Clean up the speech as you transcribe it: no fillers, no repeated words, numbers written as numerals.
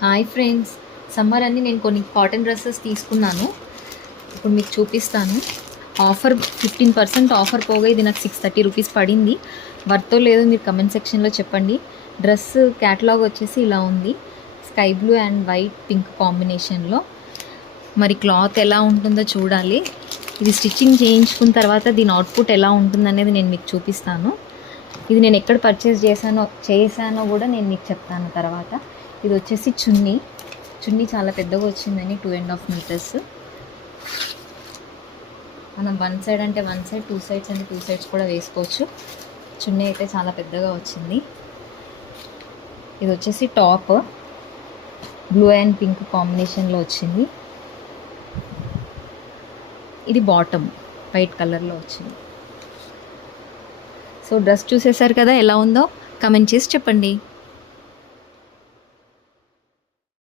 Hi friends, summer అని నేను కొన్ని కాటన్ డ్రెస్సెస్ తీసుకున్నాను. ఇప్పుడు మీకు చూపిస్తాను. ఆఫర్ 15% ఆఫర్ పోగా ఇది నాకు 630 రూపీస్ పడింది. వర్తో లేదో మీరు కమెంట్ సెక్షన్లో చెప్పండి. డ్రెస్ క్యాటలాగ్ వచ్చేసి ఇలా ఉంది, sky blue and white pink కాంబినేషన్లో. మరి క్లాత్ ఎలా ఉంటుందో చూడాలి. ఇది స్టిచ్చింగ్ చేయించుకున్న తర్వాత దీని అవుట్పుట్ ఎలా ఉంటుందనేది నేను మీకు చూపిస్తాను. ఇది నేను ఎక్కడ పర్చేస్ చేశానో కూడా నేను మీకు చెప్తాను తర్వాత. ఇది వచ్చేసి చున్నీ చాలా పెద్దగా వచ్చిందని 2.5 మీటర్స్. మనం వన్ సైడ్ అంటే వన్ సైడ్, టూ సైడ్స్ అంటే టూ సైడ్స్ కూడా వేసుకోవచ్చు. చున్నీ అయితే చాలా పెద్దగా వచ్చింది. ఇది వచ్చేసి టాప్ బ్లూ అండ్ పింక్ కాంబినేషన్లో వచ్చింది. ఇది బాటమ్ వైట్ కలర్లో వచ్చింది. సో డ్రెస్ చూసేసారు కదా, ఎలా ఉందో కమెంట్ చేసి చెప్పండి.